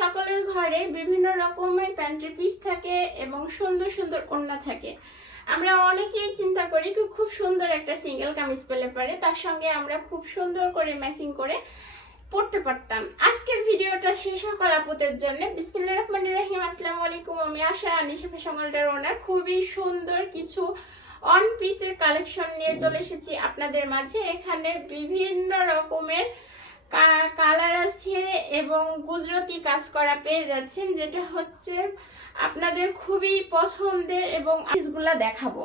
সকলের ঘরে বিভিন্ন রকমের প্যান্টের পিস থাকে এবং সুন্দর সুন্দর ওড়না থাকে। আমরা অনেকেই চিন্তা করি খুব সুন্দর একটা সিঙ্গেল কামিজ পেলে পারে, তার সঙ্গে আমরা খুব সুন্দর করে ম্যাচিং করে পড়তে পারতাম। আজকের ভিডিওটা সেই সকল আপুদের জন্য। বিসমিল্লাহির রহমানির রহিম। আসসালামু আলাইকুম। আমি আশা নিশা ফ্যাশন ওয়ার্ল্ডের ওনার খুবই সুন্দর কিছু অন পিচের কালেকশন নিয়ে চলে এসেছি আপনাদের মাঝে। এখানে বিভিন্ন রকমের কালার আছে এবং গুজরাটি কাজ করা পেয়ে যাচ্ছেন, যেটা হচ্ছে আপনাদের খুবই পছন্দের এবং পিসগুলা দেখাবো।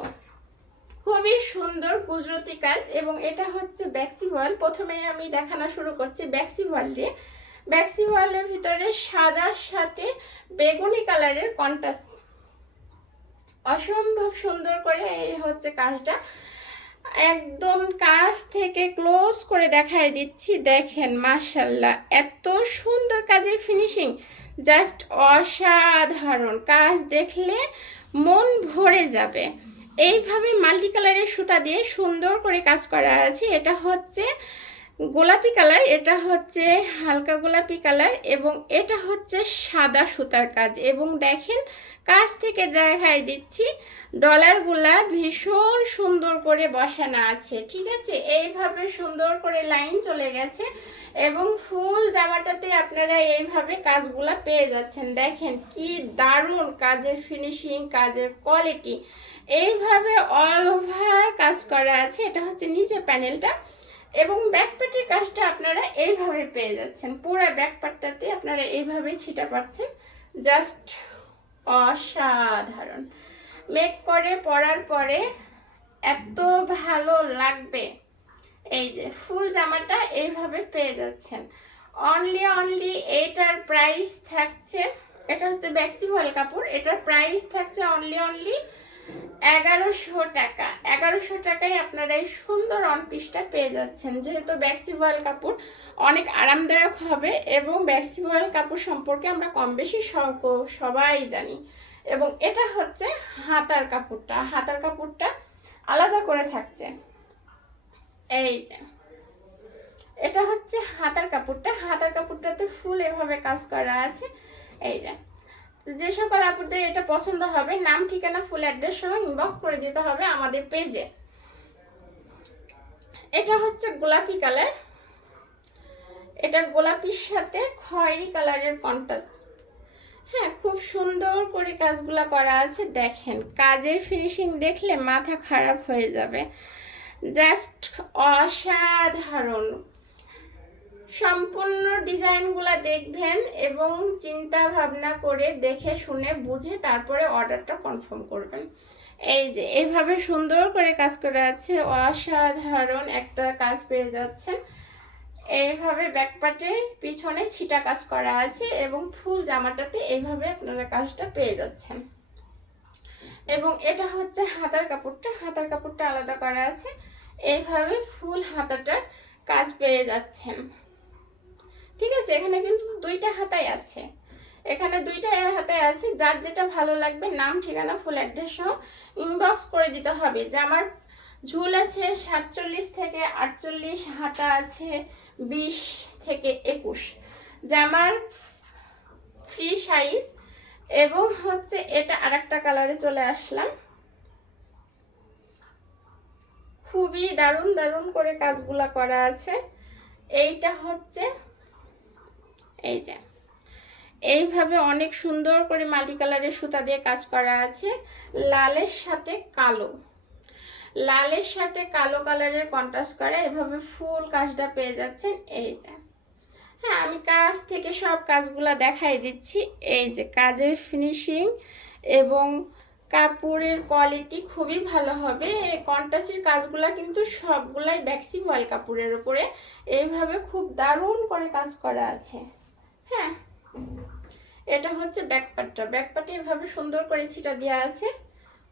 খুবই সুন্দর গুজরাটি কাজ এবং এটা হচ্ছে ব্যাক্সি ভয়েল প্রথমে আমি দেখানো শুরু করছি ব্যাক্সি ভয়েল দিয়ে। ব্যাক্সি ভয়েলের ভিতরে সাদার সাথে বেগুনি কালারের কন্ট্রাস্ট। অসম্ভব সুন্দর করে এই হচ্ছে কাজটা। একদম কাছ থেকে ক্লোজ করে দেখায় দিচ্ছি। দেখেন মাশাল্লাহ এত সুন্দর কাজের ফিনিশিং জাস্ট অসাধারণ। কাজ দেখলে মন ভরে যাবে। এইভাবে মাল্টি কালারের সুতা দিয়ে সুন্দর করে কাজ করা আছে। এটা হচ্ছে গোলাপি কালার, এটা হচ্ছে হালকা গোলাপি কালার এবং এটা হচ্ছে সাদা সুতার কাজ এবং দেখেন কাজ থেকে দেখাই দিচ্ছি, ডলারগুলা ভীষণ সুন্দর করে বসানো আছে, ঠিক আছে? এইভাবে সুন্দর করে লাইন চলে গেছে এবং ফুল জামাটাতে আপনারা এইভাবে কাজগুলা পেয়ে যাচ্ছেন। দেখেন কি দারুণ কাজের ফিনিশিং কাজের কোয়ালিটি এইভাবে অল ওভার কাজ করা আছে, এটা হচ্ছে নিচে প্যানেলটা এবং ব্যাকপার্টের কাজটা আপনারা এইভাবে পেয়ে যাচ্ছেন। পুরো ব্যাকপার্টটাতে আপনারা এইভাবে ছিটা পাচ্ছেন। জাস্ট অসাধারণ। মেক করে, পরার পরে এত ভালো লাগবে। এই যে, ফুল জামাটা এইভাবে পেয়ে যাচ্ছেন। অনলি অনলি এটার প্রাইস থাকছে, এটা হচ্ছে ব্যাক্সি ভয়েল কাপড় এটার প্রাইস থাকছে অনলি অনলি এগারোশো টাকা। এগারোশো টাকায় আপনারা এই সুন্দর পিসটা পেয়ে যাচ্ছেন। যেহেতু ব্যাক্সি ভয়েল কাপড় অনেক আরামদায়ক হবে এবং ব্যাক্সি ভয়েল কাপড় সম্পর্কে আমরা কম বেশি সবাই জানি। এবং এটা হচ্ছে হাতার কাপড়টা। হাতার কাপড়টা আলাদা করে থাকছে। এই যে। এটা হচ্ছে হাতার কাপড়টা। হাতার কাপড়টাতে ফুল এভাবে কাজ করা আছে। এইটা যে সকল আপুদের এটা পছন্দ হবে, নাম, ঠিকানা ফুল অ্যাড্রেস সহ ইনবক্স করে দিতে হবে আমাদের পেজে এটা হচ্ছে গোলাপি কালার এটা গোলাপির সাথে খয়েরি কালারের কন্ট্রাস্ট হ্যাঁ খুব সুন্দর করে কাজগুলো করা আছে, দেখেন। কাজের ফিনিশিং দেখলে মাথা খারাপ হয়ে যাবে। জাস্ট অসাধারণ। সম্পূর্ণ ডিজাইনগুলো দেখবেন এবং চিন্তা ভাবনা করে দেখে শুনে বুঝে তারপরে অর্ডারটা কনফার্ম করবেন। এই যে এইভাবে সুন্দর করে কাজ করে আছে, অসাধারণ একটা কাজ পেয়ে যাচ্ছেন। এইভাবে ব্যাকপাটে পিছনে ছিটা কাজ করা আছে এবং ফুল জামাটাতে এইভাবে আপনারা কাজটা পেয়ে যাচ্ছেন। এবং এটা হচ্ছে হাতার কাপড়টা হাতার কাপড়টা আলাদা করা আছে। এইভাবে ফুল হাতাটার কাজ পেয়ে যাচ্ছেন। ঠিক আছে, এখানে কিন্তু দুইটা হাতায় আছে। এখানে দুইটা হাতায় আছে, যার যেটা ভালো লাগবে, নাম, ঠিকানা ফুল অ্যাড্রেস সহ ইনবক্স করে দিতে হবে। জামার ঝুল আছে সাতচল্লিশ থেকে আটচল্লিশ, হাতা আছে বিশ থেকে একুশ। জামার ফ্রি সাইজ এবং হচ্ছে এটা আরেকটা কালারে চলে আসলাম। খুবই দারুণ দারুণ করে কাজগুলা করা আছে। এইটা হচ্ছে এই যে। এইভাবে অনেক সুন্দর করে মাল্টি কালারের সুতা দিয়ে কাজ করা আছে। লালের সাথে কালো। লালের সাথে কালো কালারের কন্ট্রাস্ট করে, এভাবে ফুল কাজটা পেয়ে যাচ্ছেন। এই যে। হ্যাঁ আমি কাজ থেকে সব কাজগুলো দেখাই দিচ্ছি। এই যে, কাজের ফিনিশিং এবং কাপড়ের কোয়ালিটি খুবই ভালো হবে। কন্টাসের কাজগুলা কিন্তু সবগুলাই ব্যাক্সি ভয়েল কাপড়ের উপরে। এইভাবে খুব দারুণ করে কাজ করা আছে। হ্যাঁ। এটা হচ্ছে ব্যাকপাটটা ব্যাকপাটে এভাবে সুন্দর করে ছিটা দেওয়া আছে।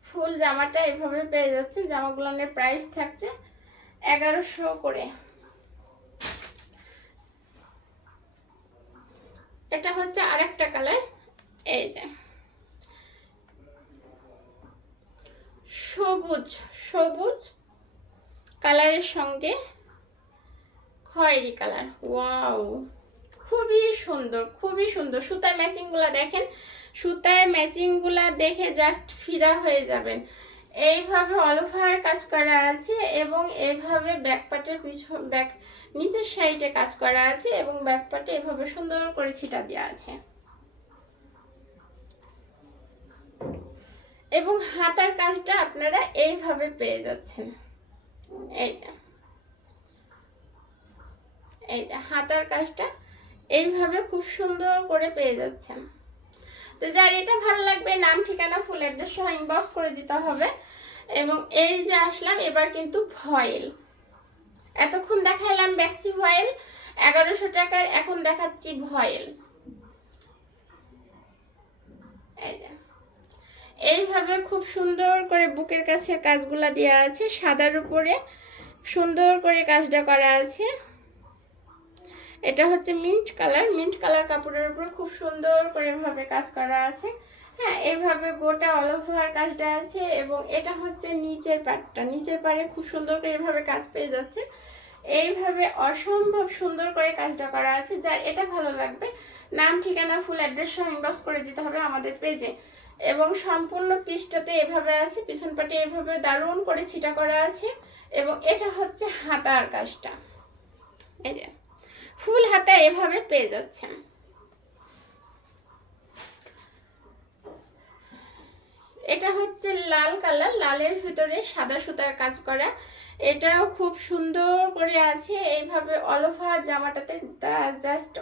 ফুল জামাটা এভাবে পেয়ে যাচ্ছে। জামাগুলোর প্রাইস থাকছে এগারোশো করে। এটা হচ্ছে আরেকটা কালার এই যে। সবুজ সবুজ কালারের সঙ্গে খয়েরি কালার ওয়াও খুবই সুন্দর খুবই সুন্দর। সুতার ম্যাচিংগুলো দেখেন, সুতার ম্যাচিংগুলা দেখে জাস্ট ফিদা হয়ে যাবেন। এইভাবে অল ওভার কাজ করা আছে এবং এইভাবে ব্যাক পার্টের পিছন ব্যাক নিচের সাইডে কাজ করা আছে এবং ব্যাক পার্টে এভাবে সুন্দর করে ছিটা দেওয়া আছে। এবং হাতার কাজটা আপনারা এইভাবে পেয়ে যাচ্ছেন। এই যে এই যে হাতার কাজটা এইভাবে খুব সুন্দর করে পেয়ে যাচ্ছেন। তো যার এটা ভালো লাগবে, নাম, ঠিকানা ফুল অ্যাড্রেস সহ ইনবক্স করে দিতে হবে। এবং এই যে আসলাম, এবার কিন্তু ভয়েল। এতক্ষণ দেখালাম ব্যাক্সি ভয়েল, এগারোশো টাকার, এখন দেখাচ্ছি ভয়েল। এইভাবে খুব সুন্দর করে বুকের কাছে কাজগুলা দেওয়া আছে, সাদার উপরে সুন্দর করে কাজটা করা আছে। এটা হচ্ছে মিন্ট কালার মিন্ট কালার কাপড়ের উপর খুব সুন্দর করে এভাবে কাজ করা আছে। হ্যাঁ এভাবে গোটা অল ওভার কাজটা আছে এবং এটা হচ্ছে নিচের পাটটা। নিচের পাড়ে খুব সুন্দর করে এভাবে কাজ পেয়ে যাচ্ছে। এইভাবে অসম্ভব সুন্দর করে কাজটা করা আছে, যার এটা ভালো লাগবে। নাম, ঠিকানা ফুল অ্যাড্রেস সহ ইনবক্স করে দিতে হবে আমাদের পেজে এবং সম্পূর্ণ পিসটাতে এভাবে আছে, পিছন পাটে এভাবে দারুণ করে ছিটা করা আছে। এবং এটা হচ্ছে হাতার কাজটা। এই যে। ফুল হাতা এভাবে পেয়ে যাচ্ছেন। এটা হচ্ছে লাল কালার, লালের ভিতরে সাদা সুতার কাজ করা। এটাও খুব সুন্দর করে আছে এইভাবে অলফা জামাটাতে জাস্ট